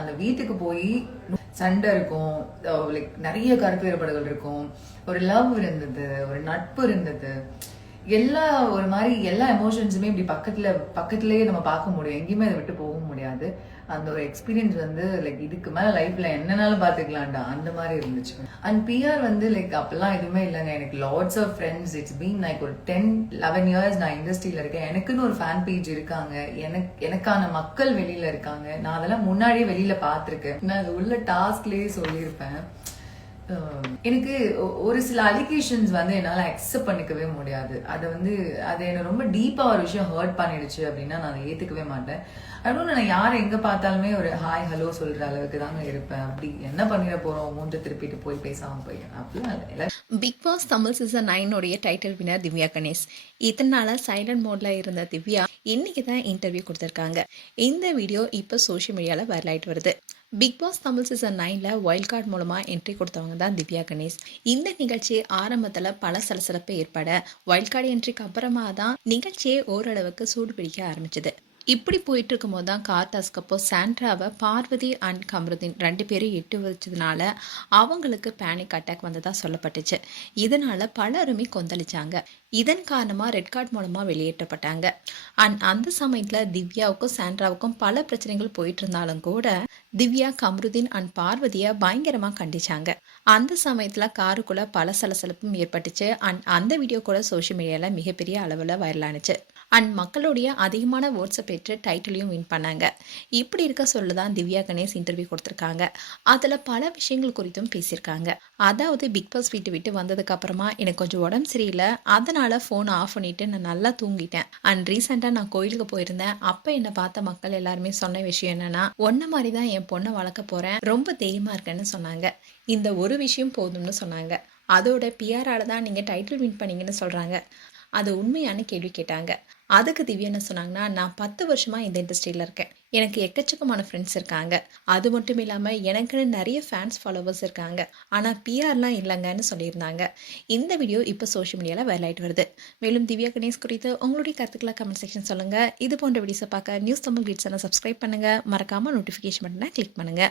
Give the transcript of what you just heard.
அந்த வீட்டுக்கு போய் சண்டை இருக்கும், லைக் நிறைய கருத்து வேறுபாடுகள் இருக்கும், ஒரு லவ் இருந்தது, ஒரு நட்பு இருந்தது, எல்லா ஒரு மாதிரி எல்லா எமோஷன்ஸுமே இப்படி பக்கத்துலயே நம்ம பார்க்க முடியும். எங்கேயுமே அதை விட்டு போக முடியாது. அந்த ஒரு எக்ஸ்பீரியன்ஸ் வந்து லைக் இதுக்கு மேல லைஃப்ல என்னனாலும் பாத்துக்கலாம்டா அந்த மாதிரி இருந்துச்சு. அண்ட் பிஆர் வந்து லைக் அப்பெல்லாம் எதுவுமே இல்லைங்க. எனக்கு lots of friends. It's been like ஒரு 10-11 இயர்ஸ் நான் இண்டஸ்ட்ரியில இருக்கேன். எனக்குன்னு ஒரு ஃபேன் பேஜ் இருக்காங்க, எனக்கான மக்கள் வெளியில இருக்காங்க. நான் அதெல்லாம் முன்னாடியே வெளியில பாத்திருக்கேன். நான் அது உள்ள டாஸ்க்லயே சொல்லியிருப்பேன். எனக்கு ஒரு சில அலிகேஷன்ஸ் வந்து என்னால அக்செப்ட் பண்ணிக்கவே முடியாது. அது என்ன ரொம்ப டீப்பா ஒரு விஷயம் ஹர்ட் பண்ணிடுச்சு அப்படின்னா நான் அதை ஏத்துக்கவே மாட்டேன். அதுவும் நான் யாரை எங்க பார்த்தாலுமே ஒரு ஹாய் ஹலோ சொல்ற அளவுக்கு தாங்க இருப்பேன். அப்படி என்ன பண்ணிட போறோம், மூஞ்ச திருப்பிட்டு போய் பேசாம போய் அப்படிலாம் இல்லை. பிக் பாஸ் தமிழ் சீசன் 9 உடைய டைட்டில் வினர் திவ்யா கணேஷ். இத்தனை நாளா சைலண்ட் மோட்ல இருந்த திவ்யா இன்னைக்கு தான் இன்டர்வியூ கொடுத்திருக்காங்க. இந்த வீடியோ இப்போ சோஷியல் மீடியால வைரல் ஆயிட்டு வருது. பிக் பாஸ் தமிழ் சீசன் 9ல வைல்ட் கார்டு மூலமா என்ட்ரி கொடுத்தவங்க தான் திவ்யா கணேஷ். இந்த நிகழ்ச்சி ஆரம்பத்துல பல சலசலப்பு ஏற்பட வைல்ட் கார்டு என்ட்ரிக்கு அப்புறமா தான் நிகழ்ச்சியை ஓரளவுக்கு சூடு பிடிக்க ஆரம்பிச்சது. இப்படி போயிட்டு இருக்கும் போது தான் கார் டாஸ்க் அப்போ சாண்ட்ராவை பார்வதி அண்ட் கமருதீன் 2 பேரும் எட்டு வச்சதுனால அவங்களுக்கு பேனிக் அட்டாக் வந்ததா சொல்லப்பட்டுச்சு. இதனால பலருமே கொந்தளிச்சாங்க. இதன் காரணமா ரெட் கார்டு மூலமா வெளியேற்றப்பட்டாங்க. அண்ட் அந்த சமயத்துல திவ்யாவுக்கும் சாண்ட்ராவுக்கும் பல பிரச்சனைகள் போயிட்டு இருந்தாலும் கூட திவ்யா கமருதீன் அண்ட் பார்வதியை பயங்கரமா கண்டிச்சாங்க. அந்த சமயத்துல காருக்குள்ள பல சலசலப்பும் ஏற்பட்டுச்சு. அண்ட் அந்த வீடியோ கூட சோஷியல் மீடியால மிகப்பெரிய அளவுல வைரலானுச்சு. அண்ட் மக்களுடைய அதிகமான ஓட்ஸை பெற்று டைட்டிலையும் வின் பண்ணாங்க. இப்படி இருக்க சொல்லுதான் திவ்யா கணேஷ் இன்டர்வியூ கொடுத்துருக்காங்க. அதில் பல விஷயங்கள் குறித்தும் பேசியிருக்காங்க. அதாவது பிக் பாஸ் விட்டு வந்ததுக்கு அப்புறமா எனக்கு கொஞ்சம் உடம்பு சரியில்லை, அதனால ஃபோனை ஆஃப் பண்ணிட்டு நான் நல்லா தூங்கிட்டேன். அண்ட் ரீசெண்டாக நான் கோயிலுக்கு போயிருந்தேன். அப்போ என்னை பார்த்த மக்கள் எல்லாருமே சொன்ன விஷயம் என்னன்னா, ஒன்ன மாதிரி தான் என் பொண்ணை வளர்க்க போறேன், ரொம்ப தைரியமா இருக்கேன்னு சொன்னாங்க. இந்த ஒரு விஷயம் போதும்னு சொன்னாங்க. அதோட பிஆரால தான் நீங்கள் டைட்டில் வின் பண்ணீங்கன்னு சொல்கிறாங்க. அது உண்மையான கேள்வி கேட்டாங்க. அதுக்கு திவ்யா என்ன சொன்னாங்கன்னா, நான் 10 வருஷமா இந்த இண்டஸ்ட்ரியில் இருக்கேன், எனக்கு எக்கச்சக்கமான ஃப்ரெண்ட்ஸ் இருக்காங்க, அது மட்டும் இல்லாமல் எனக்குன்னு நிறைய ஃபேன்ஸ் ஃபாலோவர்ஸ் இருக்காங்க, ஆனால் பிஆர்லாம் இல்லைங்கன்னு சொல்லியிருந்தாங்க. இந்த வீடியோ இப்போ சோஷியல் மீடியாவில் வைரல் ஆகிட்டு வருது. மேலும் திவ்யா கணேஷ் குறித்து உங்களுடைய கருத்துக்களை கமெண்ட் செக்ஷன் சொல்லுங்கள். இது போன்ற வீடியோஸை பார்க்க news Tamil kids channel subscribe பண்ணுங்கள். மறக்காமல் நோட்டிஃபிகேஷன் பட்டனை கிளிக் பண்ணுங்கள்.